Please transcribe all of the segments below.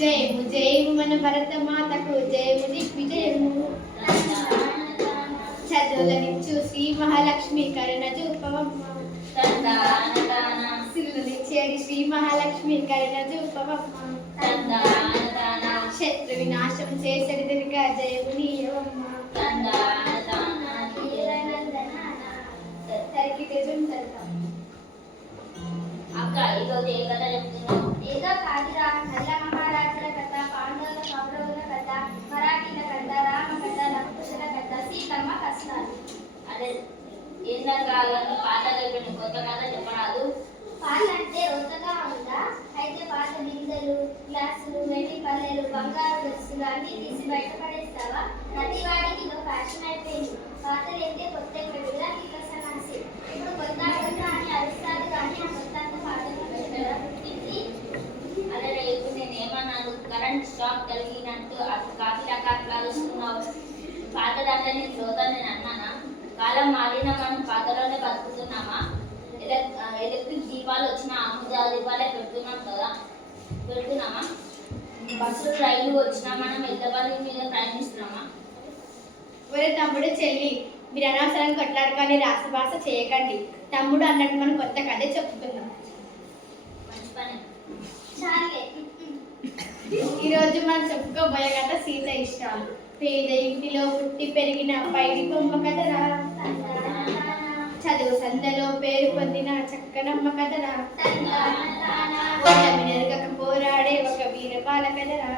జయము జయము మన భరత మాతకు జయము దిగ్విజయము. చదువులనిచ్చు శ్రీ మహాలక్ష్మి కరుణ చూపవమ్మ. సిరులనిచ్చేది శ్రీ మహాలక్ష్మి కరుణ చూపవమ్మ. శత్రు వినాశం చేసేది దుర్గా జయము నీయవమ్మ. అక్క ఈరోజు ఏ కథ చెప్తున్నావు? ఏదో కాదురా, నల్ల మహారాజుల కథ, పాండవుల కౌరవుల కథ, మరాఠీల కథ, రామ కథ, లవకుశల కథ, సీతమ్మ కష్టాలు. అదే ఏందక్క పాటలు అయిపోయిన కొత్త కథ చెప్పరాదు? పాలంటే రొద్దగా ఉందా? అయితే పాత బిందెలు, గ్లాసులు, వెండి పల్లెలు, బంగారు డ్రెస్సులు అన్ని తీసి బయట పడేస్తావా? ప్రతి వాడికి ఇదో ఫ్యాషన్ అయిపోయింది. పాతలైతే కొత్త పెడుగా ఇట్లా సన్నాసి. ఇప్పుడు కొత్త కొత్త అని అరుస్తారు కానీ ఆ కొత్త పాటలు పెట్టరా పుట్టింది. అదే ఇప్పుడు నేను ఏమన్నాను, కరెంట్ షాక్ కలిగినట్టు అటు కాఫీ అట్లా చూస్తున్నావు. పాత దాంట్లో నేను చూద్దాను నేను అన్నానా? కాలం మారిన మనం పాతలోనే బతుకుతున్నామా? ఎలక్ట్రిక్ దీపాలు వచ్చిన ఆముద దీపాలే పెడుతున్నామా? బస్సులు రైలు వచ్చినా మనం ఎద్దబల్లి మీద ప్రయాణిస్తున్నామా? ఒరే తమ్ముడు చెల్లి, మీరు అనవసరంగా కొట్లాడుకొని రాసభాష చేయకండి. తమ్ముడు అన్నట్టు మనం కొత్త కథ చెప్తున్నాం. మంచి పని. చాలే. ఈరోజు మనం చెప్పుకోబోయే కథ సీత ఇష్టాలు. పేద ఇంటిలో పుట్టి పెరిగిన పైడి బొమ్మ కథరా. చదువు సందలో పేరు పొందిన చక్కనమ్మ కథరా. నెరగక పోరాడే ఒక వీరబాల కథరా.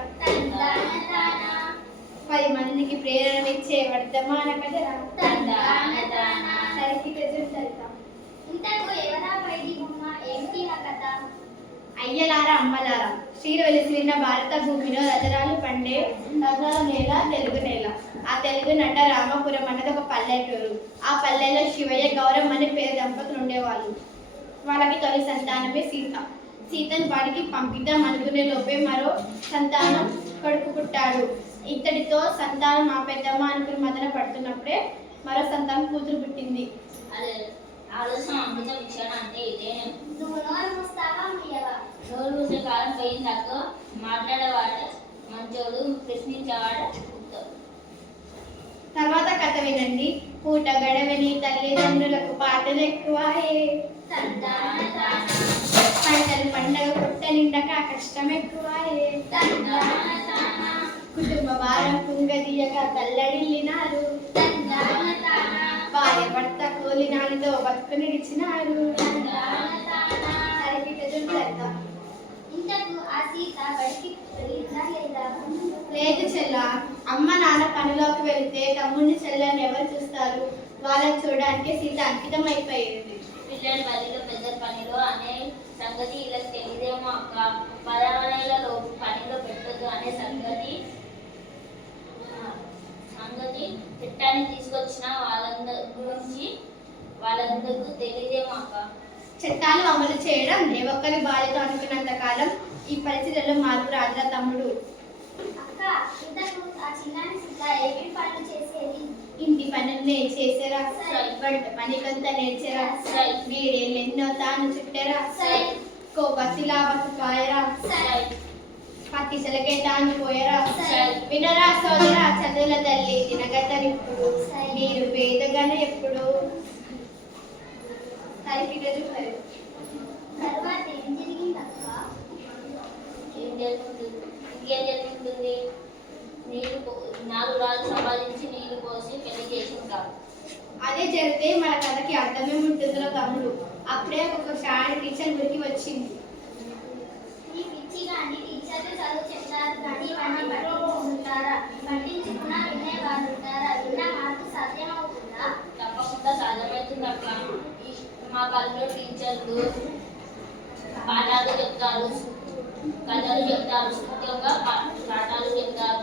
10 మందికి ప్రేరణనిచ్చే వర్ధమాన కథరా. ఇంతకు ఎవరా పైడి బొమ్మ? ఏంటి ఆ కథ? అయ్యలారా అమ్మలారా, శ్రీలు వెలిసిన భారత భూమిలో రతనాలు పండే రత్నాల నేల తెలుగు నేల. ఆ తెలుగు నట రామాపురం అన్నది ఒక పల్లెటూరు. ఆ పల్లెలో శివయ్య, గౌరమ్మ అనే పేరు దంపతులు ఉండేవాళ్ళు. వాళ్ళకి తొలి సంతానమే సీత. సీతను వాడికి పంపిద్దాం అనుకునే లోపే మరో సంతానం కొడుకు పుట్టాడు. ఇతడితో సంతానం ఆపేద్దామా అనుకుని మదన పడుతున్నప్పుడే మరో సంతానం కూతురు పుట్టింది. అదే ఆలోచన అమృత విషయం అంటే ఇదేనే. నువ్వు నోరు మూస్తావా ముయ్యవా? నోరు మూసే కాలం పోయిందాక మాట్లాడేవాడే మంచోడు, ప్రశ్నించేవాడే. తర్వాత కథ వినండి. పూట గడవని తల్లిదండ్రులకు పాటలు ఎక్కువాయే. పంటలు పండగ పుట్ట నిండక కష్టం ఎక్కువాయే. కుటుంబ భారం కుంగదీయగా తల్లడిల్లినారు. భార్య భర్త కోలినాలితో బతుకు నిడిచినారు. ఇంతకు ఆ సీత బడికి వెళ్ళిందా లేదా? లేదు చెల్లా. అమ్మ నాన్న పనిలోకి వెళితే తమ్ముడిని చెల్లెని ఎవరు చూస్తారు? వాళ్ళని చూడడానికి సీత అంకితం అయిపోయింది. పిల్లలు బదిలో పెద్ద పనిలో అనే సంగతి ఇలా తెలియదేమో అక్క. 16 పనిలో పెట్టదు అనే సంగతి చిట్టాన్ని తీసుకొచ్చిన వాళ్ళందరికీ తెలియదేమో అక్క. చట్టాలు అమలు చేయడం ఏ ఒక్కరి బాధ్యత అనుకున్నంత కాలం ఈ పరిస్థితుల్లో మార్పు రాదురా తమ్ముడు. అక్క, ఇంతకు ఆ చిన్నాని సీత ఏమేమి పనులు చేసేది? ఇంటి పనులు చేసేరా, వంట పనికంతా నేర్చేరా, వీరేళ్ళెన్నో తాను చుట్టరా, కోపసిలా బతుకాయరా, పత్తి సెలకే తాను పోయరా. వినరా సోదరా, చదువుల తల్లి తినగతనిప్పుడు మీరు పేదగానే ఎప్పుడు. తర్వాత ఏం జరిగింది అక్క? ఇంకేం జరుగుతుంది? నీళ్ళు 4 రాళ్ళు సంపాదించి నీళ్లు పోసి పెళ్లి చేసుకుంటారు. అదే జరిగితే మన కథకి అర్థమే ఉంటుందో తమ్ముడు. అప్పుడే ఒక షాడి టీచర్ గురికి వచ్చింది. ఈ పిచ్చిగా అన్ని టీచర్లు చదువు చెప్తారు కానీ ఇవన్నీ పట్టించుకుంటారా? పట్టించుకున్నా వినేవాళ్ళు ఉంటారా? విన్న మార్పు సాధ్యమవుతుందా? తప్పకుండా సాధ్యమవుతుంది అక్క. మా పల్లెలో టీచర్లు పాఠాలు చెప్తారు, కథలు చెప్తారు, ముఖ్యంగా పాఠాలు చెప్తారు,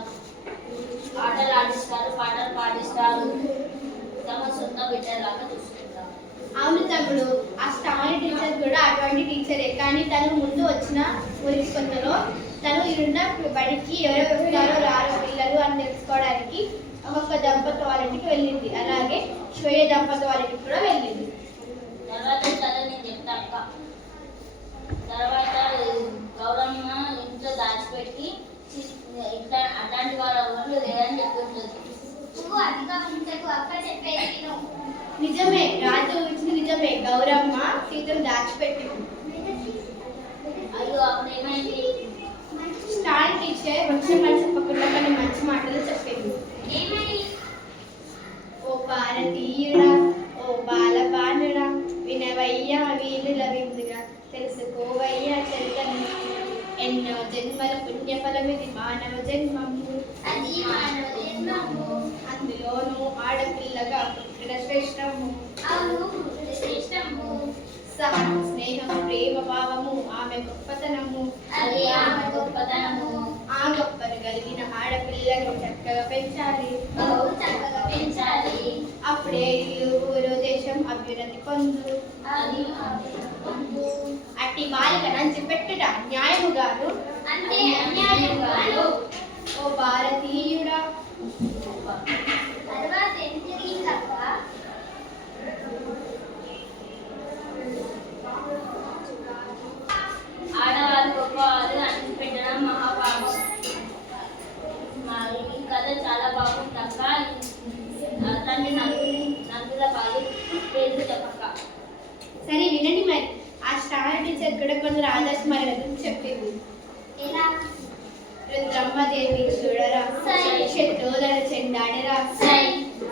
ఆటలు ఆడిస్తారు, పాటలు పాడిస్తారు. తమ సొంత బిడ్డలాగా చూసుకుంటారు. అవును తమ్ముడు, ఆ శ్రావణి టీచర్ కూడా అటువంటి టీచరే. కానీ తను ముందు వచ్చిన ఊరికి కొత్తలో తను ఇరున్న బడికి ఎవరెవరు వస్తారో రారో పిల్లలు అని తెలుసుకోవడానికి ఒక్కొక్క దంపతి వాళ్ళ ఇంటికి వెళ్ళింది. అలాగే శివయ్య దంపతి వాళ్ళ ఇంటికి కూడా వెళ్ళింది. తర్వాత కథ నేను చెప్తా అక్క. తర్వాత గౌరమ్మ ఇంట్లో దాచిపెట్టి నువ్వు అతిగా ఉంచకు, అక్క చెప్పేది విను. నిజమే, రాజు ఊహించింది నిజమే. గౌరమ్మ సీతను దాచిపెట్టింది. అయ్యో అప్పుడేమైంది? స్టార్ టీచర్ వచ్చిన మాట చెప్పకుండా కొన్ని మంచి మాటలు చెప్పింది. ఏమని? ఓ భారతీయుడా, ఓ బాలబాలుడా, వినవయ్యా వీలుల విందుగా, తెలుసుకోవయ్యా చరితను. ఎన్నో జన్మల పుణ్యఫలమిది మానవ జన్మము. అది మానవ జన్మము. అందులోనూ ఆడపిల్లగా పుట్టిన శ్రేష్టము. అవును, పుట్టుట శ్రేష్టము. సహనం, స్నేహం, ప్రేమ భావము ఆమె గొప్పతనము. అది ఆమె గొప్పతనము. ఆ గొప్పను కలిగిన ఆడపిల్లను చక్కగా పెంచాలి. బహు చక్కగా పెంచాలి. అప్పుడే ఇల్లు, ఊరు, దేశం అభ్యున్నతి పొందు. అది ఆమె గొప్పతనము. అట్టి బాలిక నంచి పెట్టుట అన్యాయముగాను. అంటే అన్యాయముగాను. ఓ భారతీయుడా, తర్వాత ఏం జరిగిందక్క? ఆడవాళ్ళు గొప్పవాళ్ళు అని పెట్టడం మహాపాపం. ఈ కథ చాలా బాగుంది అక్క. తండ్రి నందుల పాలు పేరు చెప్పక్క. సరే వినండి మరి. ఆ స్టార్ టీచర్ కూడా కొందరు ఆదర్శమైన గురించి చెప్పింది. ఎలా? రుద్రమ్మదేవి చూడరా, సై. శత్రువులను చెండాడరా, సై.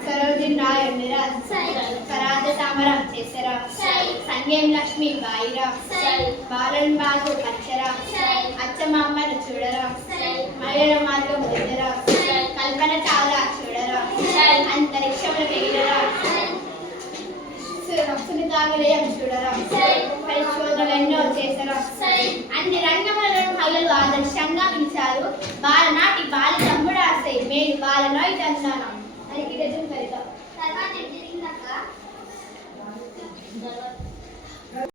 సరోజిని నాయుడురా, సై. స్వరాజ సామరం చేసరా, సై. సంగేం లక్ష్మి బాయిరా, సై. బాలన్ బాగు అక్షరా, సై. అచ్చమామ్మను చూడరా, సై. మలయాళ మార్గం వద్దరా, సై. కల్పన చావ్లా చూడరా, సై. అంతరిక్షములు ఎగిరరా, సై. సునీతాంగలేయం చూడరా, సై. పరిశోధనలెన్నో చేసరా, సై. అన్ని రంగములను మహిళలు ఆదర్శంగా పిలిచారు. బాలనాటి బాలి తమ్ముడాసై మేలు బాలనోయ్ దందానం. అది రజం ఫలితం. తర్వాత ఏం జరిగిందక్క?